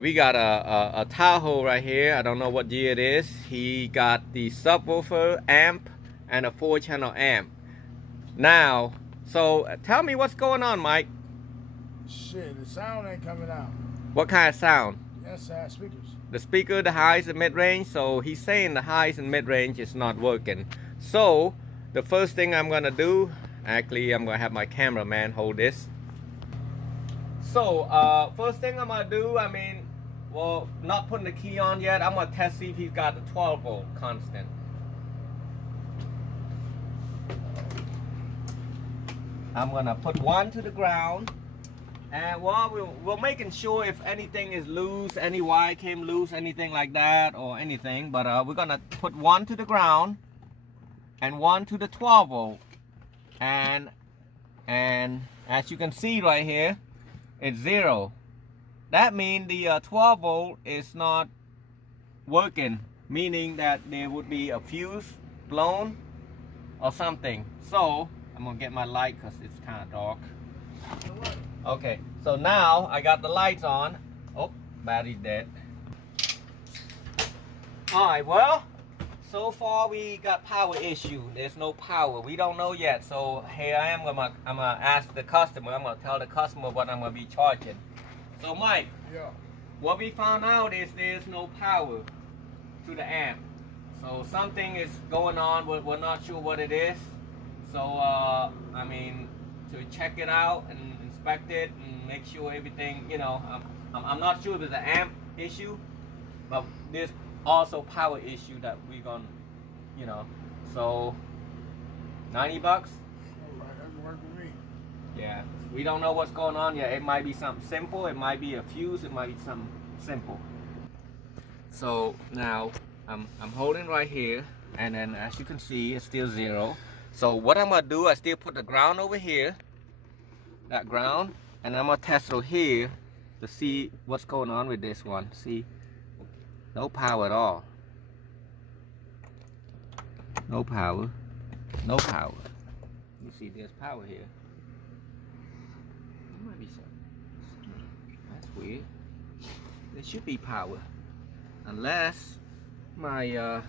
We got a Tahoe right here. I don't know what year it is. He got the subwoofer amp and a 4-channel amp. Now, so tell me what's going on, Mike. Shit, the sound ain't coming out. What kind of sound? Yes, speakers. The speaker, the highs and mid-range. So he's saying the highs and mid-range is not working. So the first thing I'm gonna do, actually I'm gonna have my cameraman hold this. So first thing I'm gonna do, well, not putting the key on yet. I'm gonna test see if he's got the 12 volt constant. I'm gonna put one to the ground, and while we're making sure if anything is loose, any wire came loose, anything like that, or anything. But we're gonna put one to the ground and one to the 12 volt, and as you can see right here, it's 0. That means the 12 volt is not working, meaning that there would be a fuse blown or something. So I'm gonna get my light because it's kind of dark. Okay, so now I got the lights on. Oh, battery's dead. Alright, well, so far we got power issue. There's no power. We don't know yet. So here I am. I'm gonna ask the customer. I'm gonna tell the customer what I'm gonna be charging. So Mike, Yeah. what we found out is there's no power to the amp. So something is going on. We're not sure what it is. So to check it out and inspect it and make sure everything, I'm not sure if it's an amp issue, but there's also power issue that we're gonna, so 90 bucks. All right, that can work with me. Yeah, we don't know what's going on yet. It might be something simple. It might be a fuse. It might be something simple. So now I'm holding right here, and then as you can see, it's still 0. So what I'm gonna do, I still put the ground over here, that ground, and I'm gonna test it here to see what's going on with this one. See, no power at all. No power. No power. You see, there's power here. There might be something. That's weird. There should be power, unless my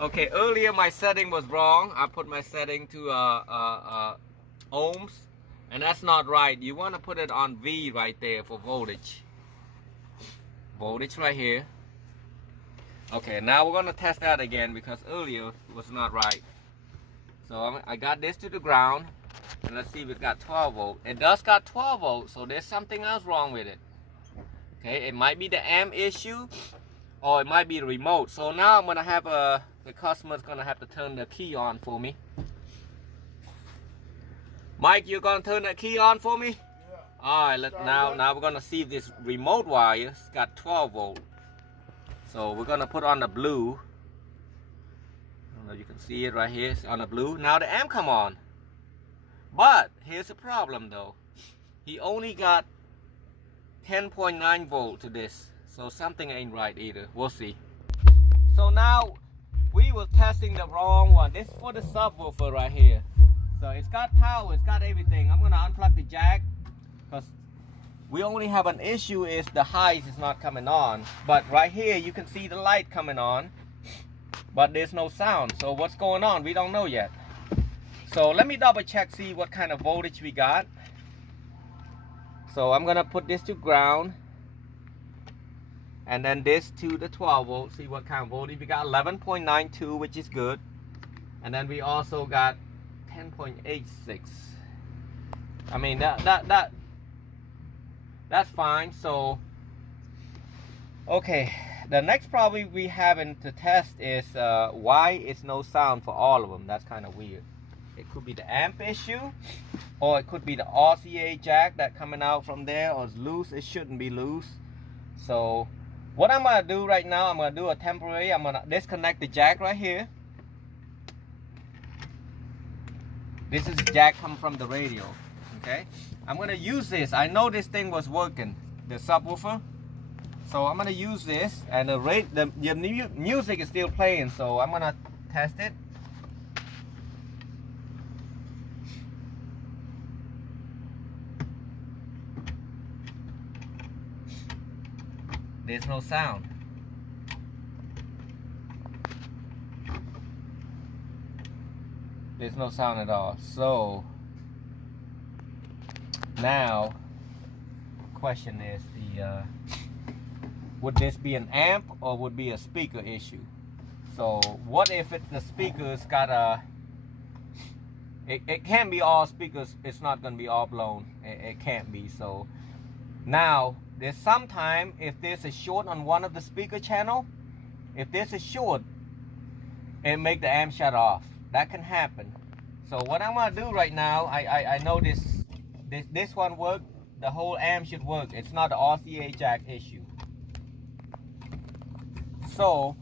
Okay, earlier my setting was wrong. I put my setting to ohms, and that's not right. You want to put it on V right there for voltage. Voltage right here. Okay, now we're gonna test that again because earlier it was not right. So I got this to the ground, and let's see if it got 12 volt. It does got 12 volts, so there's something else wrong with it. Okay, it might be the amp issue, or it might be the remote. So now I'm gonna have the customer's gonna have to turn the key on for me. Mike, you're gonna turn that key on for me? Yeah. All right, now we're gonna see if this remote wire's got 12 volt. So we're gonna put on the blue. I don't know if you can see it right here. It's on the blue. Now the amp come on. But here's the problem though. He only got 10.9 volt to this. So something ain't right either. We'll see. So now we were testing the wrong one. This is for the subwoofer right here. So it's got power, it's got everything. I'm gonna unplug the jack because we only have an issue is the highs is not coming on. But right here you can see the light coming on, but there's no sound. So what's going on? We don't know yet. So let me double check, see what kind of voltage we got. So I'm gonna put this to ground, and then this to the 12 volt. See what kind of voltage we got. 11.92, which is good. And then we also got 10.86. I mean that's fine. So okay, the next problem we having to test is why it's no sound for all of them. That's kind of weird. It could be the amp issue, or it could be the RCA jack that coming out from there, or it's loose. It shouldn't be loose. So what I'm gonna do right now, I'm gonna do a temporary. I'm gonna disconnect the jack right here. This is the jack come from the radio. Okay, I'm gonna use this. I know this thing was working, the subwoofer. So I'm gonna use this, and the music is still playing, so I'm gonna test it. There's no sound. There's no sound at all. So now, question is would this be an amp or would be a speaker issue? So what if the speakers got a? It can't be all speakers. It's not gonna be all blown. It can't be. So now there's sometime if there's a short on one of the speaker channel, if there's a short, it make the amp shut off. That can happen. So what I'm gonna do right now, I know this one work. The whole amp should work. It's not the RCA jack issue. So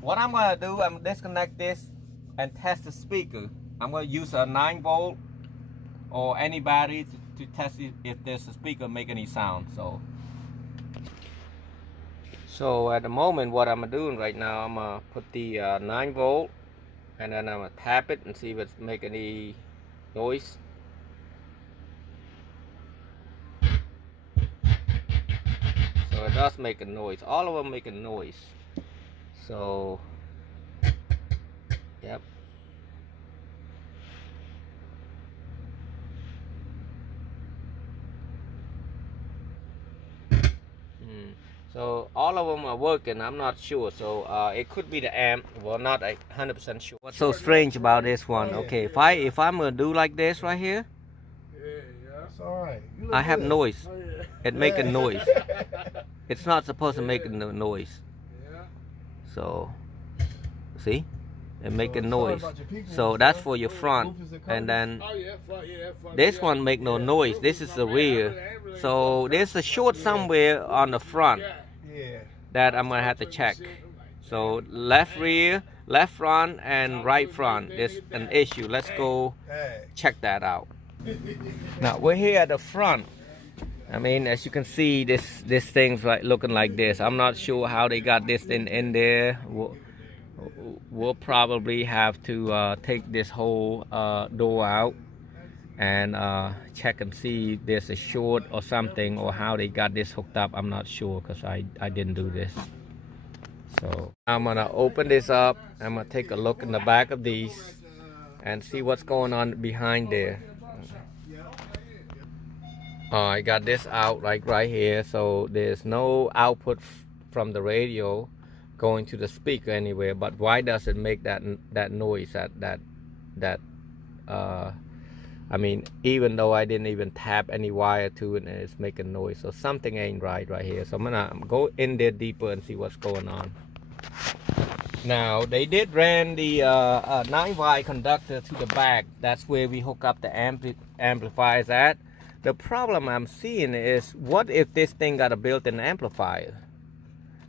what I'm gonna do, I'm disconnect this and test the speaker. I'm gonna use a 9-volt or any battery to test if there's a speaker make any sound. So at the moment, what I'm doing right now, I'm gonna put the 9-volt, and then I'm gonna tap it and see if it's make any noise. So it does make a noise. All of them make a noise. So, yep. So all of them are working. I'm not sure. So it could be the amp. Well, not 100% sure. What's so strange about this one? Okay, if I'm gonna do like this right here, that's all right. I have noise. It make a noise. It's not supposed to make a noise. So see, it make a noise. So that's for your front, and then this one make no noise. This is the rear. So there's a short somewhere on the front that I'm gonna have to check. So left rear, left front, and right front. There's an issue. Let's go check that out. Now we're here at the front. I mean, as you can see, this thing's like looking like this. I'm not sure how they got this in there. We'll probably have to take this whole door out and check and see if there's a short or something, or how they got this hooked up. I'm not sure, because I didn't do this. So I'm gonna open this up. I'm gonna take a look in the back of these and see what's going on behind there. I got this out like right here, so there's no output from the radio going to the speaker anywhere. But why does it make that noise? I mean, even though I didn't even tap any wire to it, and it's making noise. So something ain't right here. So I'm gonna go in there deeper and see what's going on. Now they did ran the 9-wire conductor to the back. That's where we hook up the amplifiers at. The problem I'm seeing is, what if this thing got a built-in amplifier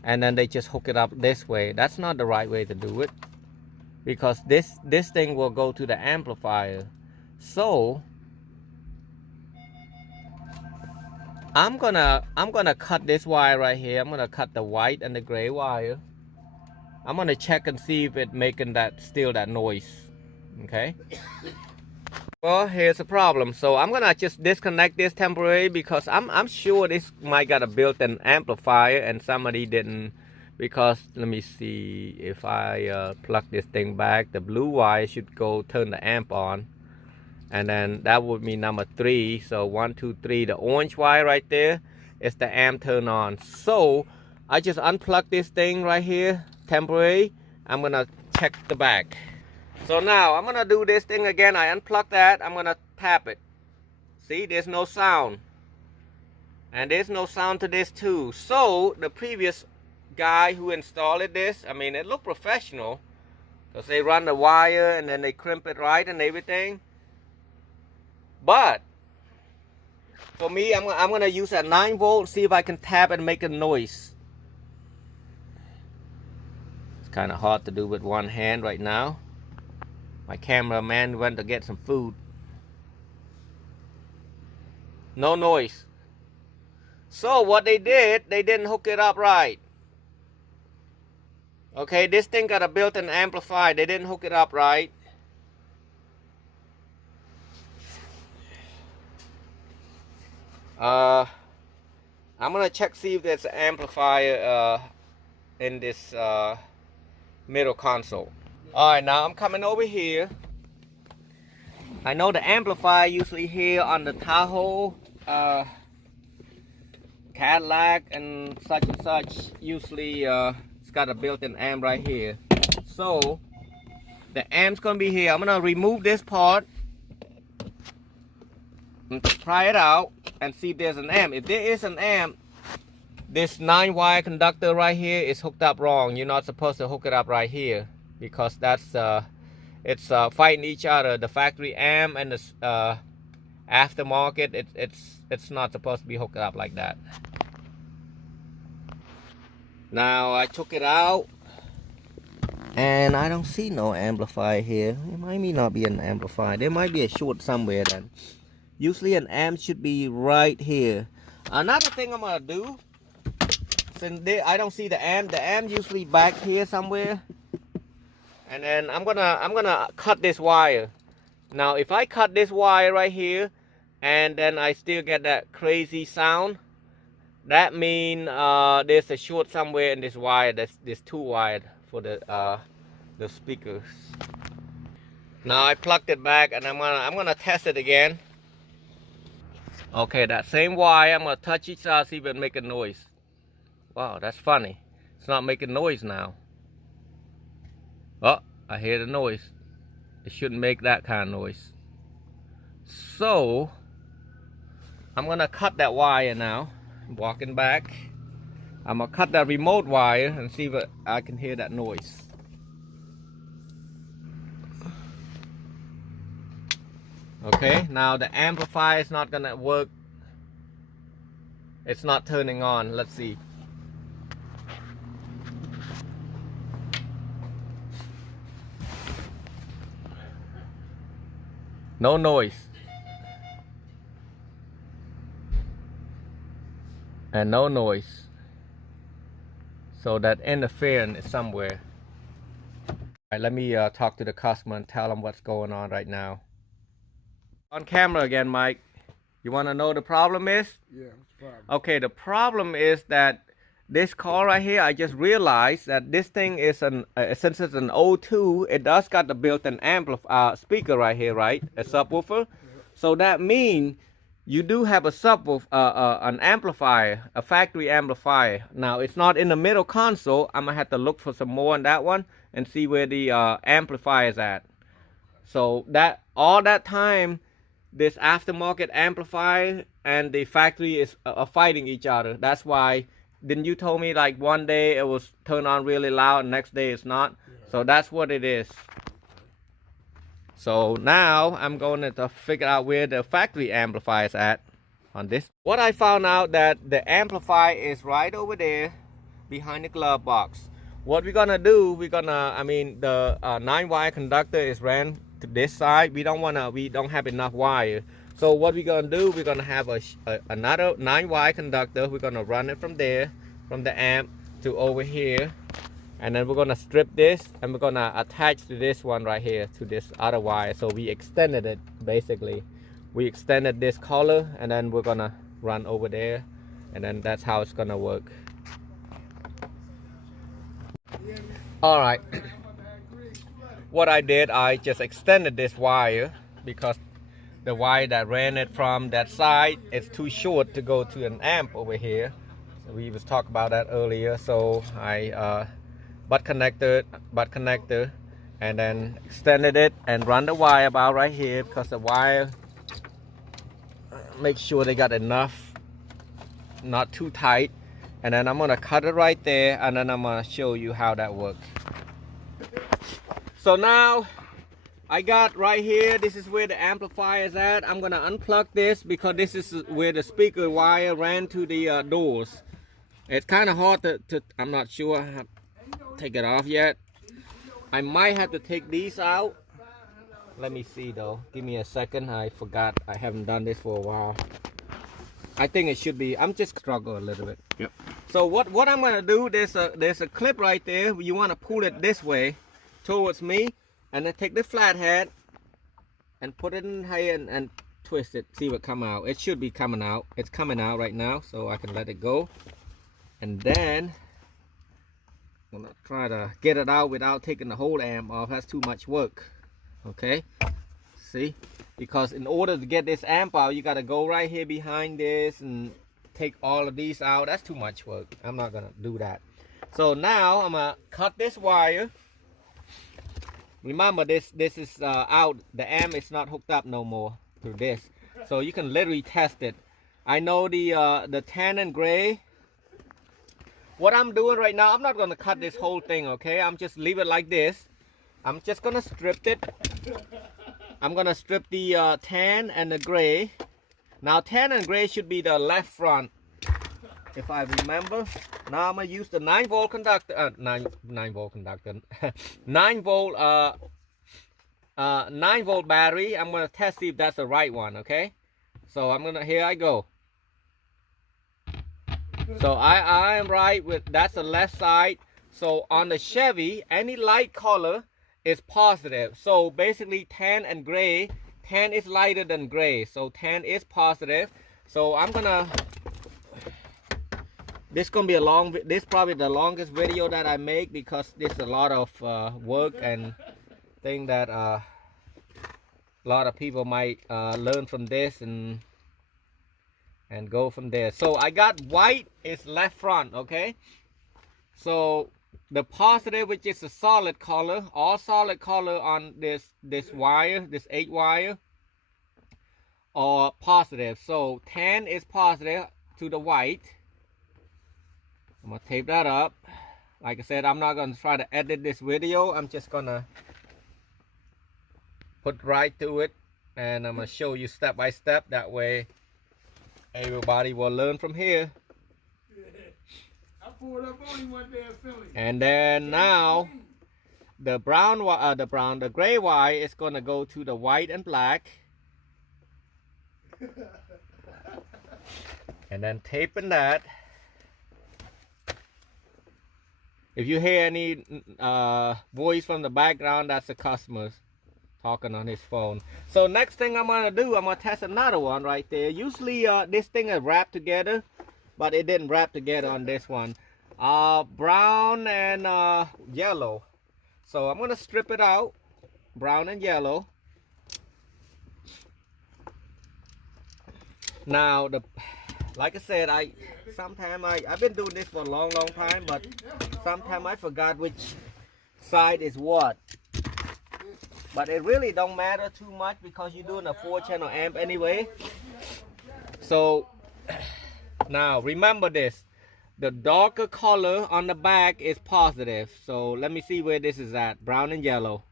and then they just hook it up this way? That's not the right way to do it, because this thing will go to the amplifier. So I'm gonna cut this wire right here. I'm gonna cut the white and the gray wire. I'm gonna check and see if it's making still that noise. Okay. Well, here's the problem. So I'm gonna just disconnect this temporarily, because I'm sure this might got a built-in amplifier and somebody didn't. Because let me see, if I plug this thing back, the blue wire should go turn the amp on, and then that would be number 3. So 1, 2, 3. The orange wire right there is the amp turn on. So I just unplug this thing right here temporarily. I'm gonna check the back. So now I'm gonna do this thing again. I unplug that. I'm gonna tap it. See, there's no sound, and there's no sound to this too. So the previous guy who installed this, I mean, it looked professional, because they run the wire and then they crimp it right and everything. But for me, I'm gonna use that 9-volt, see if I can tap and make a noise. It's kind of hard to do with one hand right now. My cameraman went to get some food. No noise. So what they did, they didn't hook it up right. Okay, this thing got a built-in amplifier. They didn't hook it up right. I'm gonna check, see if there's an amplifier in this middle console. Alright, now I'm coming over here. I know the amplifier usually here on the Tahoe, Cadillac and such, usually it's got a built-in amp right here. So the amp's gonna be here. I'm gonna remove this part and try it out and see if there's an amp. If there is an amp, this 9-wire conductor right here is hooked up wrong. You're not supposed to hook it up right here because that's it's fighting each other. The factory amp and the aftermarket, it's not supposed to be hooked up like that. Now I took it out and I don't see no amplifier here. It might not be an amplifier. There might be a short somewhere then. Usually an amp should be right here. Another thing I'm gonna do, since I don't see the amp usually back here somewhere. And then I'm gonna cut this wire. Now if I cut this wire right here and then I still get that crazy sound, that means there's a short somewhere in this wire. There's 2 wires for the speakers. Now I plugged it back and I'm gonna test it again. Okay, that same wire, I'm gonna touch each side, see if it make a noise. Wow, that's funny. It's not making noise now. Oh, I hear the noise. It shouldn't make that kind of noise. So I'm gonna cut that wire now. I'm walking back. I'm gonna cut that remote wire and see if I can hear that noise. Okay, now the amplifier is not gonna work. It's not turning on. Let's see. No noise. And no noise. So that interference is somewhere. All right, let me talk to the customer and tell them what's going on right now. On camera again, Mike. You want to know the problem is? Yeah, what's the problem? Okay, the problem is that this car right here, I just realized that this thing is since it's an O2, it does got the built-in speaker right here, right? A subwoofer. So that means you do have a subwoofer, an amplifier, a factory amplifier. Now it's not in the middle console. I'm gonna have to look for some more on that one and see where the amplifier is at. So that all that time, this aftermarket amplifier and the factory is fighting each other. That's why. Didn't you told me like one day it was turned on really loud and next day it's not? Yeah. So that's what it is. So now I'm going to figure out where the factory amplifier is at on this. What I found out that the amplifier is right over there behind the glove box. What we're gonna do, the 9-wire conductor is ran to this side. We don't have enough wire. So what we're gonna do, we're gonna have another 9-wire conductor. We're gonna run it from there, from the amp to over here, and then we're gonna strip this and we're gonna attach to this one right here to this other wire. So we extended it basically. We extended this collar and then we're gonna run over there, and then that's how it's gonna work. All right. What I did, I just extended this wire because the wire that ran it from that side, it's too short to go to an amp over here. So we was talking about that earlier. So I butt connector and then extended it and run the wire about right here, because the wire, make sure they got enough, not too tight. And then I'm gonna cut it right there, and then I'm gonna show you how that works. So now I got right here, this is where the amplifier is at. I'm gonna unplug this because this is where the speaker wire ran to the doors. It's kind of hard to I'm not sure how to take it off yet. I might have to take these out. Let me see though, give me a second. I forgot, I haven't done this for a while. I think it should be. I'm just struggle a little bit. Yep. So what I'm gonna do? There's a clip right there. You want to pull it this way, towards me, and then take the flathead and put it in here and twist it. See what come out. It should be coming out. It's coming out right now, so I can let it go. And then I'm gonna try to get it out without taking the whole amp off. That's too much work. Okay. See, because in order to get this amp out, you got to go right here behind this and take all of these out. That's too much work. I'm not gonna do that. So now I'm gonna cut this wire. Remember, this is out. The amp is not hooked up no more through this, so you can literally test it. I know the tan and gray. What I'm doing right now, I'm not gonna cut this whole thing. Okay, I'm just leave it like this. I'm just gonna strip it. I'm gonna strip the tan and the gray. Now tan and gray should be the left front, if I remember. Now I'm gonna use the 9-volt conductor, 9-volt conductor, 9-volt 9-volt battery. I'm gonna test see if that's the right one. Okay, so here I go. So I am right with, that's the left side. So on the Chevy, any light color is positive. So basically tan and gray, tan is lighter than gray, so tan is positive. So I'm gonna, this gonna be a long, this probably the longest video that I make, because this is a lot of work and thing that a lot of people might learn from this and go from there. So I got white is left front. Okay, so the positive, which is a solid color, all solid color on this wire, this 8 wire, are positive. So tan is positive to the white. I'm gonna tape that up. Like I said, I'm not gonna try to edit this video. I'm just gonna put right to it, and I'm gonna show you step by step. That way everybody will learn from here. And then now the the gray wire is gonna go to the white and black, and then taping that. If you hear any voice from the background, that's the customers talking on his phone. So next thing I'm gonna do, I'm gonna test another one right there. Usually this thing is wrapped together, but it didn't wrap together on this one. Brown and yellow. So I'm gonna strip it out, brown and yellow. Now like I said, I've been doing this for a long time, but sometimes I forgot which side is what. But it really don't matter too much, because you're doing a 4-channel amp anyway. So now remember this. The darker color on the back is positive. So let me see where this is at. Brown and yellow.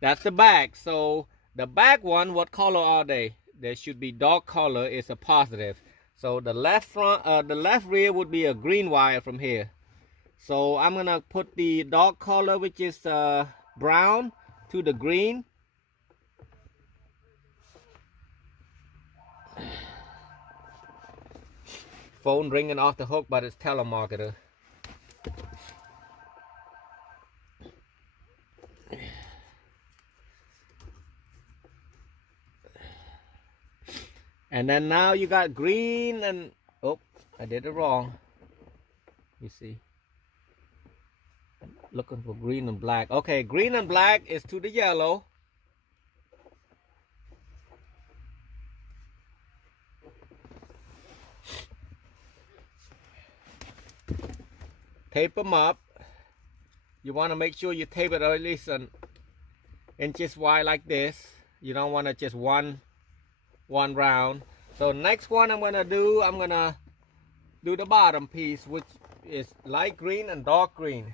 That's the back. So the back one, what color are they? There should be dark color is a positive. So the left front, the left rear would be a green wire from here. So I'm gonna put the dark color, which is brown, to the green. Phone ringing off the hook, but it's telemarketer. And then now you got green and, oh, I did it wrong. You see, looking for green and black. Okay, green and black is to the yellow. Tape them up. You want to make sure you tape it at least an inches wide like this. You don't want to just one round. So next one I'm gonna do the bottom piece, which is light green and dark green.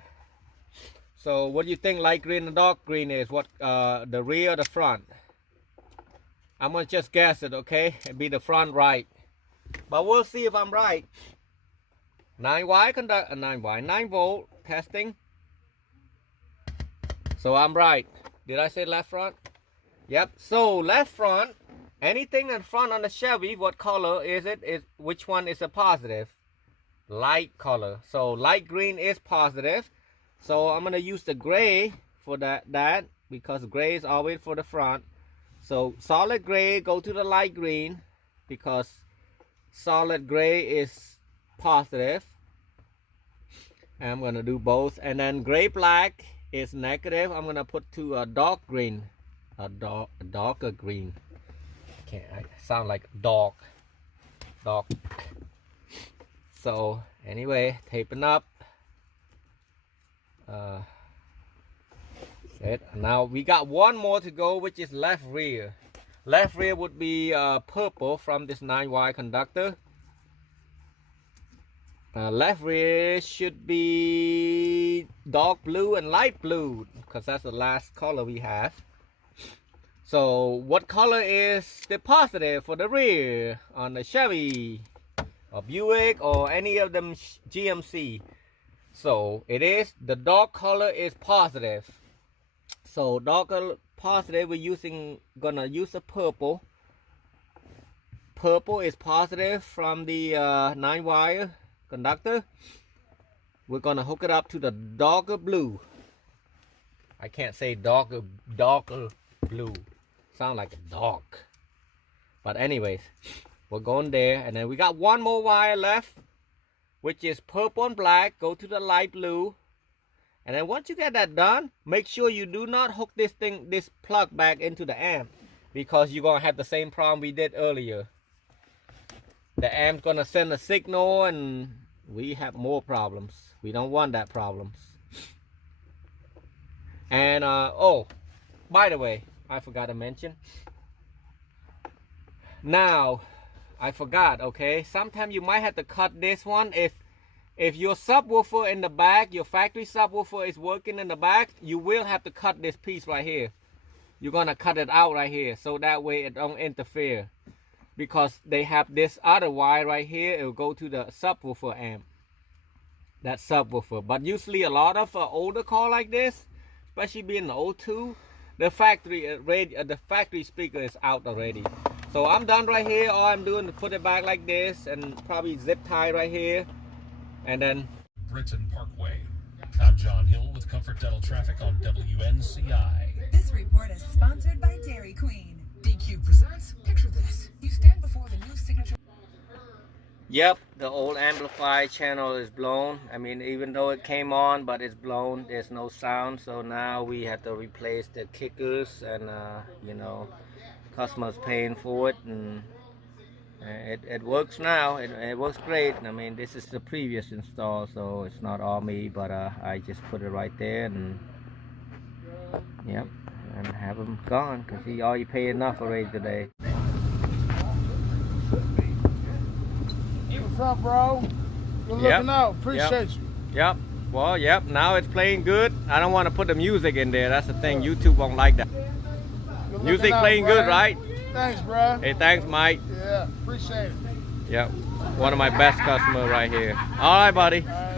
So what do you think light green and dark green is? What the rear or the front? I'm gonna just guess it, okay? It'd be the front right, but we'll see if I'm right. 9 volt testing. So I'm right. Did I say left front? Yep. So left front, anything in front on the Chevy, what color is it? Which one is a positive? Light color. So light green is positive. So I'm gonna use the gray for that because gray is always for the front. So solid gray go to the light green because solid gray is positive. And I'm gonna do both. And then gray black is negative. I'm gonna put to a dark green, a darker green. I sound like dog. So anyway, taping up. Now we got one more to go, which is left rear. Left rear would be purple from this 9-wire conductor. Left rear should be dark blue and light blue because that's the last color we have. So what color is the positive for the rear on the Chevy or Buick or any of them GMC? So it is, the dark color is positive. So darker positive, gonna use a purple. Purple is positive from the 9-wire conductor. We're gonna hook it up to the darker blue. I can't say darker blue. Sound like a dog. But anyways, we're going there, and then we got one more wire left, which is purple and black. Go to the light blue, and then once you get that done, make sure you do not hook this plug back into the amp, because you're gonna have the same problem we did earlier. The amp's gonna send a signal and we have more problems. We don't want that problems. And oh, by the way, I forgot to mention. Now, I forgot, okay? Sometimes you might have to cut this one. If your subwoofer in the back, your factory subwoofer is working in the back, you will have to cut this piece right here. You're gonna cut it out right here, so that way it don't interfere. Because they have this other wire right here, it will go to the subwoofer amp. That subwoofer. But usually a lot of older car like this, especially being the O2, the factory speaker is out already. So I'm done right here. All I'm doing is put it back like this and probably zip tie right here, and then Britain Parkway. I'm John Hill with Comfort Dental Traffic on WNCI. This report is sponsored by Dairy Queen. DQ presents. Picture this: you stand before the new signature. Yep, the old amplifier channel is blown. I mean, even though it came on, but it's blown. There's no sound. So now we have to replace the kickers, and you know, customers paying for it, and it works now. It works great. I mean, this is the previous install, so it's not all me, but I just put it right there, and yep, and have them gone, because you already paid enough already today. What's up, bro? Good looking out. Appreciate you. Yep. Well, yep. Now it's playing good. I don't want to put the music in there. That's the thing. YouTube won't like that. Music playing good, right? Thanks, bro. Hey, thanks, Mike. Yeah, appreciate it. Yep. One of my best customers right here. All right, buddy. All right.